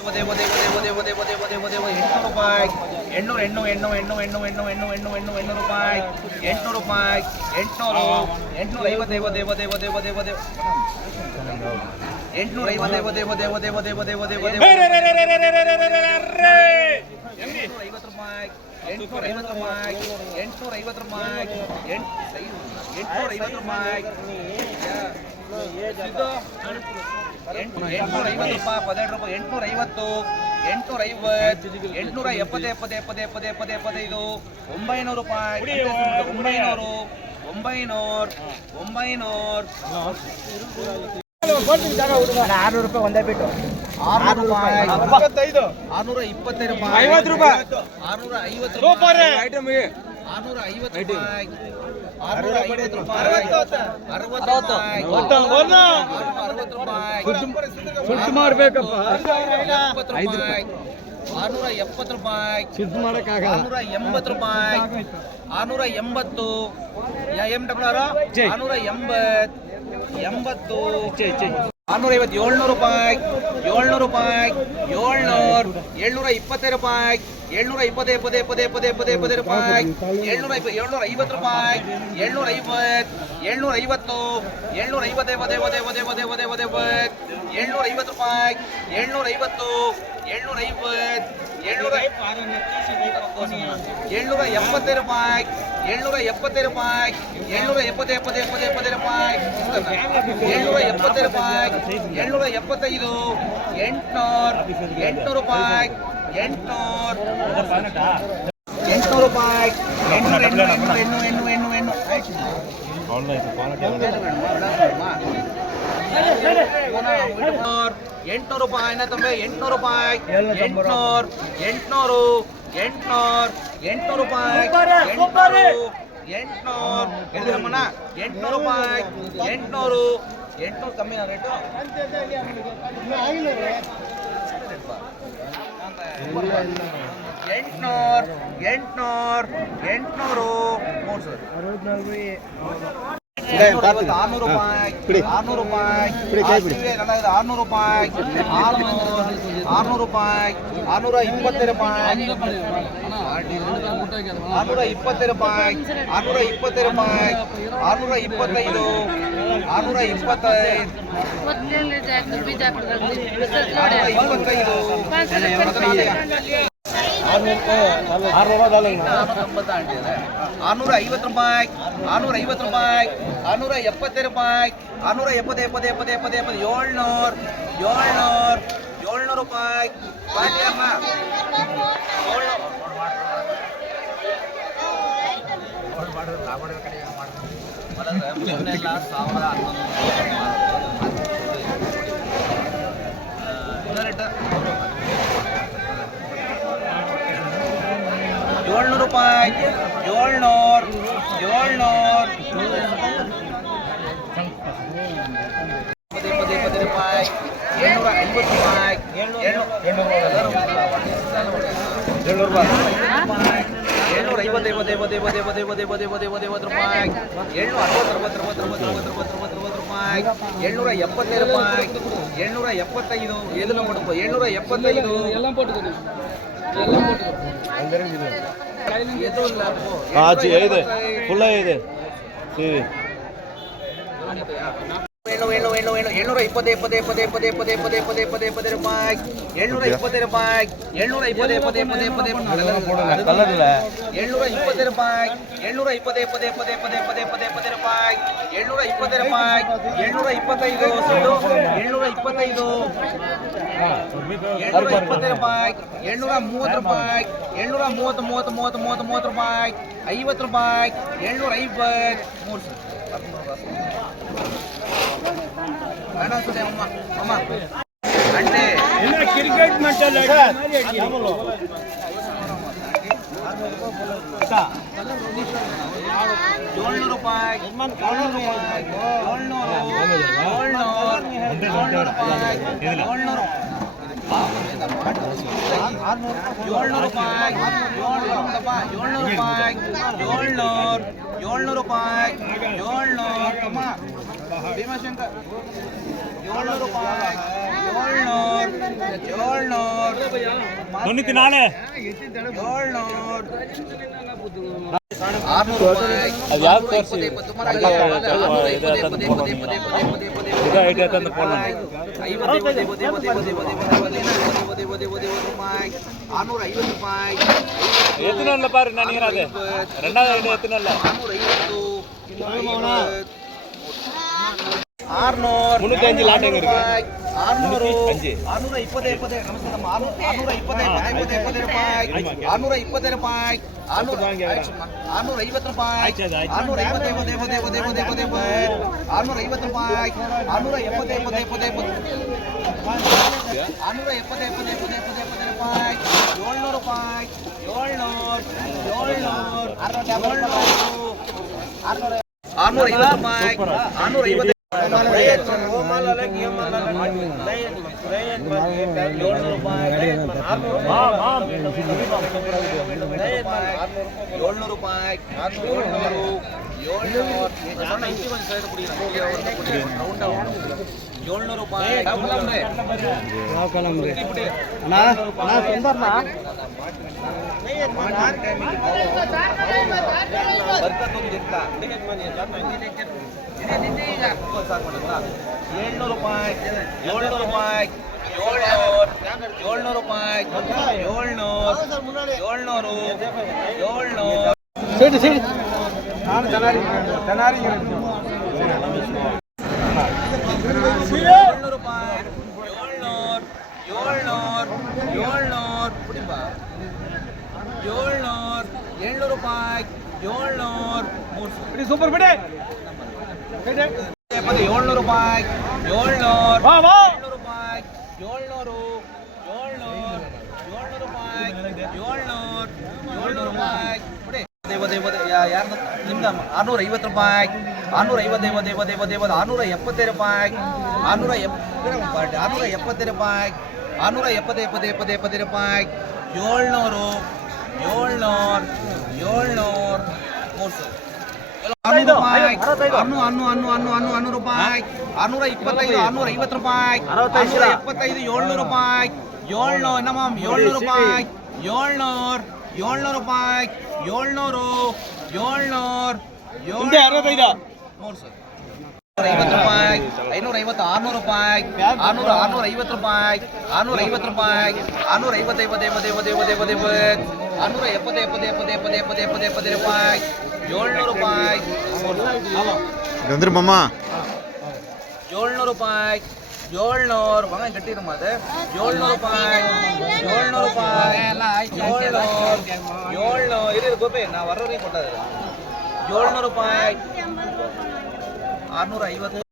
ಒದೆ ಎಂಟ್ನೂರು ರೂಪಾಯಿ ಎಂಟ್ನೂರು ಎಣ್ಣು ಎಣ್ಣು ಎಣ್ಣು ರೂಪಾಯಿ ಎಂಟ್ನೂರು ರೂಪಾಯಿ ಎಂಟ್ನೂರು ಎಂಟ್ನೂರ ಐವತ್ತು ಐವತ್ತು ಒದೆ ಒದೆ ಎಂಟ್ನೂರ ಐವತ್ತು ರೂಪಾಯಿ ಎಂಟ್ನೂರ ಐವತ್ತು ರೂಪಾಯಿ ಎಂಟ್ನೂರ ಐವತ್ತು ಎಂಟ್ನೂರ ಐವತ್ತು ರೂಪಾಯಿ ಎಂಟ್ನೂರ ಐವತ್ತು ರೂಪಾಯಿ ಪದೆರಡು ರೂಪಾಯಿ ಎಂಟ್ನೂರ ಐವತ್ತು ಎಂಟ್ನೂರ ಐವತ್ತು ಎಂಟ್ನೂರ ಎಪ್ಪತ್ತೇ ಪದೇ ಪದೇ ಪದೇ ಪದೇ ಪದೈದು ಒಂಬೈನೂರು ರೂಪಾಯಿ ಒಂಬೈನೂರು ಒಂಬೈನೂರು ಒಂಬೈನೂರು. ಆರ್ನೂರು ರೂಪಾಯಿ ಒಂದೇ ಬಿಟ್ಟು. ಆರ್ನೂರು ರೂಪಾಯಿ. ಇಪ್ಪತ್ತೈದು. ಆರ್ನೂರ ಇಪ್ಪತ್ತೈದು ರೂಪಾಯಿ. ಐವತ್ತು ರೂಪಾಯಿ. ಆರ್ನೂರ ಐವತ್ತು ರೂಪಾಯಿ. ಆರ್ನೂರ ಐವತ್ತು ರೂಪಾಯಿ ಆರ್ನೂರ ಐವತ್ತು ರೂಪಾಯಿ. ಸುಟ್ಟು ಮಾಡ್ಬೇಕಪ್ಪ ರೂಪಾಯಿ. ಆರ್ನೂರ ಎಪ್ಪತ್ತು ರೂಪಾಯಿ ಮಾಡಕ್ಕಾಗಲ್ಲ ಆರ್ನೂರ ಎಂಬತ್ತು ರೂಪಾಯಿ. ಆರ್ನೂರ ಎಂಬತ್ತು ಎಂ ಡಬ್ಲ್ಯೂ ಆರ್. ಆರ್ನೂರ ಎಂಬತ್ತು. ಎಂಬತ್ತು. ಆರ್ನೂರ ಐವತ್ತು ಏಳ್ನೂರು ರೂಪಾಯಿ ಏಳ್ನೂರು ರೂಪಾಯಿ ಏಳ್ನೂರು ಏಳ್ನೂರ ಇಪ್ಪತ್ತೈದು ರೂಪಾಯಿ ಏಳ್ನೂರ ಇಪ್ಪತ್ತೇ ಪದೇ ಪದೇ ಪದೇ ಪದೇ ಪದೇ ರೂಪಾಯಿ ಏಳ್ನೂರ ಇಪ್ಪ ಏಳ್ನೂರ ಐವತ್ತು ರೂಪಾಯಿ ಏಳ್ನೂರ ಐವತ್ತು ಏಳ್ನೂರ ಐವತ್ತು ಏಳ್ನೂರ ಐವತ್ತೇ ಪದೇ ಪದೇ ಪದೇ ಪದೇ ಪದೇ ಪದೇ ಏಳ್ನೂರ ಐವತ್ತು ರೂಪಾಯಿ ಏಳ್ನೂರ ಐವತ್ತು ಏಳ್ನೂರ ಐವತ್ತು ಏಳ್ನೂರ ಏಳ್ನೂರ ಎಪ್ಪತ್ತೈದು ರೂಪಾಯಿ ಏಳ್ನೂರ ಎಪ್ಪತ್ತೈದು ರೂಪಾಯಿ ಏಳ್ನೂರ ಎಪ್ಪತ್ತೈ ಎಪ್ಪತ್ತೈ ಎಪ್ಪತ್ತೈ ಎಪ್ಪತ್ತೈದು ರೂಪಾಯಿ. ಏಳ್ನೂರ ಎಪ್ಪತ್ತೈದು ರೂಪಾಯಿ ಏಳ್ನೂರ ಎಪ್ಪತ್ತೈದು ಎಂಟ್ನೂರು ಎಂಟ್ನೂರು ರೂಪಾಯಿ ಎಂಟುನೂರು. ಎಂಟ್ನೂರು ರೂಪಾಯಿ ಎಂಟುನೂರ ಎಂಟು ಎಣ್ಣು ಎಣ್ಣು ಎಣ್ಣು ಎಣ್ಣು ಎಣ್ಣು ಎಂಟ್ನೂರು ರೂಪಾಯಿ ಏನ ತಂಬೆ ಎಂಟ್ನೂರು ರೂಪಾಯಿ. ಎಂಟ್ನೂರು ಎಂಟ್ನೂರು ಎಂಟ್ನೂರು ಎಂಟ್ನೂರು ರೂಪಾಯಿ. ಎಂಟ್ನೂರು ಎಂಟ್ನೂರು ಎಲ್ಲಿರಮ್ಮನ ಎಂಟ್ನೂರು ರೂಪಾಯಿ. ಎಂಟ್ನೂರು ಎಂಟ್ನೂರು ಕಮ್ಮಿ ರೇಟು. ಎಂಟ್ನೂರು ಎಂಟ್ನೂರು ಎಂಟ್ನೂರು ಮೂರು ಸರ್ ಆರ್ನೂರು ರೂಪಾಯಿ ಆರ್ನೂರು ರೂಪಾಯಿ ಆರ್ನೂರು ರೂಪಾಯಿ ಆರ್ನೂರು ಆರ್ನೂರು ರೂಪಾಯಿ ಆರ್ನೂರ ಇಪ್ಪತ್ತು ರೂಪಾಯಿ ಆರ್ನೂರ ಇಪ್ಪತ್ತು ರೂಪಾಯಿ ಆರ್ನೂರ ಇಪ್ಪತ್ತು ರೂಪಾಯಿ ಆರ್ನೂರ ಇಪ್ಪತ್ತೈದು. ಆರ್ನೂರ ಇಪ್ಪತ್ತೈದು. ಇಪ್ಪತ್ತೈದು. ಆರ್ನೂರ ಐವತ್ತು ರೂಪಾಯಿ ಆರ್ನೂರ ಐವತ್ತು ರೂಪಾಯಿ ಆರ್ನೂರ ಎಪ್ಪತ್ತೈದು ರೂಪಾಯಿ ಆರ್ನೂರ ಎಪ್ಪತ್ತು ಎಪ್ಪತ್ತು ಎಪ್ಪತ್ತು ಎಪ್ಪತ್ತು ಎಪ್ಪತ್ತು ಏಳ್ನೂರು ಏಳ್ನೂರು ಏಳ್ನೂರು ರೂಪಾಯಿ ಪಾಟಿ ಅಮ್ಮ ಏಳ್ನೂರು ಮೊನ್ನೆಲ್ಲ ಸಾವಿರದ ಹನ್ನೊಂದು ಏಳ್ನೂರು ರೂಪಾಯಿ ಏಳ್ನೂರು ಏಳ್ನೂರು ಪದೇ ಪದೇ ಪದೇ ರೂಪಾಯಿ ಏಳ್ನೂರ ಐವತ್ತು ರೂಪಾಯಿ ಏಳ್ನೂರ ಏಳ್ನೂರ ಐವತ್ತು ಪದೇ ಪದೇ ಪದೇ ಪದೇ ಪದೇ ಪದೇ ಪದೇ ಪದೇ ಪದೇ ರೂಪಾಯಿ ಏಳ್ನೂರ ಅರವತ್ತು ಅರವತ್ತು ಅರವತ್ತು ಅರವತ್ತು ಅರವತ್ತು ಅರವತ್ತು ಅರವತ್ತು ರೂಪಾಯಿ ಏಳ್ನೂರ ಎಪ್ಪತ್ತೈದು ರೂಪಾಯಿ ಏಳ್ನೂರ ಎಪ್ಪತ್ತೈದು ಏಳು ಕೊಡಪ್ಪ ಏಳ್ನೂರ ಎಪ್ಪತ್ತೈದು ಎದು ಇಲ್ಲ ஆச்சு எழுது. ஃபுல்லாக எழுது. சரி. ಸೀರೆ ಏಳು ಏಳು ಏಳು ಏಳು ಏಳ್ನೂರ ಇಪ್ಪತ್ತೇ ಪದೇ ಪದೇ ಪದೇ ಪದೇ ಪದೇ ಪದೇ ಪದೇ ಪದೇ ರೂಪಾಯಿ ಏಳ್ನೂರ ಇಪ್ಪತ್ತೇ ರೂಪಾಯಿ ಏಳ್ನೂರ ಇಪ್ಪತ್ತೇ ಪದೇ ಪದೇ ಪದೇ ಏಳ್ನೂರ ಇಪ್ಪತ್ತೇ ರೂಪಾಯಿ ಏಳ್ನೂರ ಇಪ್ಪತ್ತೇ ಪದೇ ಪದೇ ಪದೇ ಪದೇ ಪದೇ ಪದೇ ರೂಪಾಯಿ ಏಳ್ನೂರ ಇಪ್ಪತ್ತೇ ರೂಪಾಯಿ ಏಳ್ನೂರ ಇಪ್ಪತ್ತೈದು ಏಳ್ನೂರ ಇಪ್ಪತ್ತೈದು ಏಳ್ನೂರ ಇಪ್ಪತ್ತೇ ರೂಪಾಯಿ ಏಳ್ನೂರ ಮೂವತ್ತು ರೂಪಾಯಿ ಏಳ್ನೂರ ಮೂವತ್ತು ಮೂವತ್ತು ಮೂವತ್ತು ಮೂವತ್ತು ಮೂವತ್ತು ರೂಪಾಯಿ ಐವತ್ತು ರೂಪಾಯಿ ಏಳ್ನೂರ ಐವತ್ತು ಮೂರು ಹಣ అంటే ಏಳ್ನೂರು ರೂಪಾಯಿ ಏಳ್ನೂರು ಏಳ್ನೂರು ಏಳ್ನೂರು ರೂಪಾಯಿ ಏಳ್ನೂರು ಏಳ್ನೂರು ರೂಪಾಯಿ ಭೀಮಶಂಕರ್ ಏಳ್ನೂರು ರೂಪಾಯಿ ಏಳ್ನೂರು ಏಳ್ನೂರು ತೊಂಬತ್ತಿ ನಾಳೆ ಏಳ್ನೂರು ಅದು ಯಾವ ಕೋರ್ಸ್ ಐಟಿ ಅಂತ ಫೋನ್ ಎತ್ತಿನಲ್ಲ ಪಾರಿ ನಾನು ಏನಾದೆ ರೆಂಡಾದ ಐಡಿ ಎತ್ತಿನಲ್ಲ ಮುನ್ನೂற்றி ಲಾಟ್ ಆರ್ನೂರು. ಆರ್ನೂರ. ಇಪ್ಪತ್ತೈದು ಇಪ್ಪತ್ತೈದು ನಮಸ್ತೆ ನಮ್ಮ ಆರ್ನೂರ. ಇಪ್ಪತ್ತೈದು ಇಪ್ಪತ್ತೈದು ಇಪ್ಪತ್ತೈದು ರೂಪಾಯಿ. ಆರ್ನೂರ ಆರ್ನೂರ ಐವತ್ತು ರೂಪಾಯಿ. ಐವತ್ತು ಐವತ್ತು ಐವತ್ತು ರೂಪಾಯಿ. ರೂಪಾಯಿ. ಐವತ್ತು ಆರ್ನೂರ ಐವತ್ತು ಏಳ್ನೂರು ರೂಪಾಯಿ ಏಳ್ನೂರು ರೂಪಾಯಿ ಏಳ್ನೂರು ಏಳ್ನೂರು ಸಣ್ಣ ಇಂಚಿ ಒಂದು ಸೈಡ್ ಕುಡಿ ಏಳ್ನೂರು ರೂಪಾಯಿ ಏಳ್ನೂರು ರೂಪಾಯಿ ಏಳ್ನೂರು ರೂಪಾಯಿ ಏಳ್ನೂರು ಏಳ್ನೂರು ರೂಪಾಯಿ ಏಳ್ನೂರು ಏಳ್ನೂರು ಏಳ್ನೂರು ಸರಿ ಸರಿ ನಾನು ಚೆನ್ನಾಗಿ ಚೆನ್ನಾಗಿ ಏಳ್ನೂರು ರೂಪಾಯಿ ಏಳ್ನೂರು ಏಳ್ನೂರು ಏಳ್ನೂರು ಕುಡಿಬ ಏಳ್ನೂರು ಏಳ್ನೂರು ರೂಪಾಯಿ ಏಳ್ನೂರು ಮೂರು ಬಿಡಿ ಸೂಪರ್ ಬಿಡಿ ಎಪ್ಪತ್ತು ಏಳ್ನೂರು ರೂಪಾಯಿ ಏಳ್ನೂರು ಏಳ್ನೂರು ರೂಪಾಯಿ ಏಳ್ನೂರು ಏಳ್ನೂರು ಏಳ್ನೂರು ರೂಪಾಯಿ ಏಳ್ನೂರು ಏಳ್ನೂರು ರೂಪಾಯಿ ಕೊಡಿ ದೇವ ದೇವ ಯಾರ್ದು ನಿಮ್ದು ಆರ್ನೂರ ಐವತ್ತು ರೂಪಾಯಿ ಆರ್ನೂರ ಐವತ್ತು ಐವತ್ತು ಐವತ್ತು ಐವತ್ತು ಐವತ್ತು ಆರ್ನೂರ ಎಪ್ಪತ್ತೈದು ರೂಪಾಯಿ ಆರ್ನೂರ ಎಪ್ಪ ಆರ್ನೂರ ಎಪ್ಪತ್ತೈದು ರೂಪಾಯಿ ಆರ್ನೂರ ಎಪ್ಪತ್ತು ಎಪ್ಪತ್ತು ಎಪ್ಪತ್ತು ಎಪ್ಪತ್ತೈದು ರೂಪಾಯಿ ಏಳ್ನೂರು ಏಳ್ನೂರು ಏಳ್ನೂರು ಮೂರು ಸಾವಿರ ರೂಪಾಯಿ ರೂಪಾಯಿ ಆರ್ನೂರ ಇಪ್ಪತ್ತೈದು ಆರ್ನೂರ ಐವತ್ತು ರೂಪಾಯಿ ಎಪ್ಪತ್ತೈದು ಏಳ್ನೂರು ರೂಪಾಯಿ ಏಳ್ನೂರು ನಮ್ಮ ಏಳ್ನೂರು ರೂಪಾಯಿ ಏಳ್ನೂರು ಏಳ್ನೂರು ರೂಪಾಯಿ ಏಳ್ನೂರು ಏಳ್ನೂರು ಅರವತ್ತೈದು ಮೂರು ಸಾವಿರ ಐವತ್ತು ರೂಪಾಯಿ ಐನೂರ ಐವತ್ತು ಆರ್ನೂರು ರೂಪಾಯಿ ಆರ್ನೂರ ಆರ್ನೂರ ಐವತ್ತು ರೂಪಾಯಿ ಆರ್ನೂರ ಐವತ್ತು ರೂಪಾಯಿ ಆರ್ನೂರ ಪದೇ ಪದೇ ಪದೇ ಪದೇ ಪದೇ ಆರ್ನೂರ ಎಪ್ಪತ್ತು ಎಪ್ಪತ್ತು ಎಪ್ಪತ್ತು ಎಪ್ಪತ್ತು ಎಪ್ಪತ್ತು ಎಪ್ಪತ್ತು ಎಪ್ಪತ್ತು ರೂಪಾಯಿ ಏಳ್ನೂರು ರೂಪಾಯಿ ಗಂದ್ರ ಮಾಮ ಏಳ್ನೂರು ರೂಪಾಯಿ ಏಳ್ನೂರು ಮಗ ಗಟ್ಟಿರು ಮತ್ತೆ ಏಳ್ನೂರು ರೂಪಾಯಿ ಏಳ್ನೂರು ರೂಪಾಯಿ ಏಳ್ನೂರು ಏಳ್ನೂರು ಇರಿ ಗೋಪಿ ನಾವು ಹೊರವ್ರಿಗೆ ಕೊಟ್ಟದ ಏಳ್ನೂರು ರೂಪಾಯಿ ಆರ್ನೂರ ಐವತ್ತು